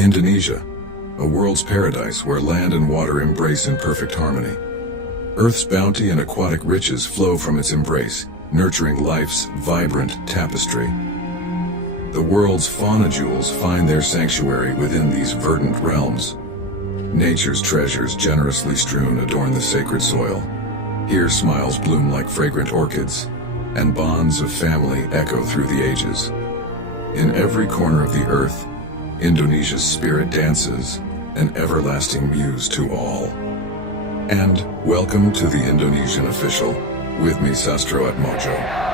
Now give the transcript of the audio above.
Indonesia, a world's paradise where land and water embrace in perfect harmony. Earth's bounty and aquatic riches flow from its embrace, nurturing life's vibrant tapestry. The world's fauna jewels find their sanctuary within these verdant realms. Nature's treasures generously strewn adorn the sacred soil. Here smiles bloom like fragrant orchids, and bonds of family echo through the ages. In every corner of the earth, Indonesia's spirit dances, an everlasting muse to all. And welcome to the Indonesian Official, with me Sastro at Mojo.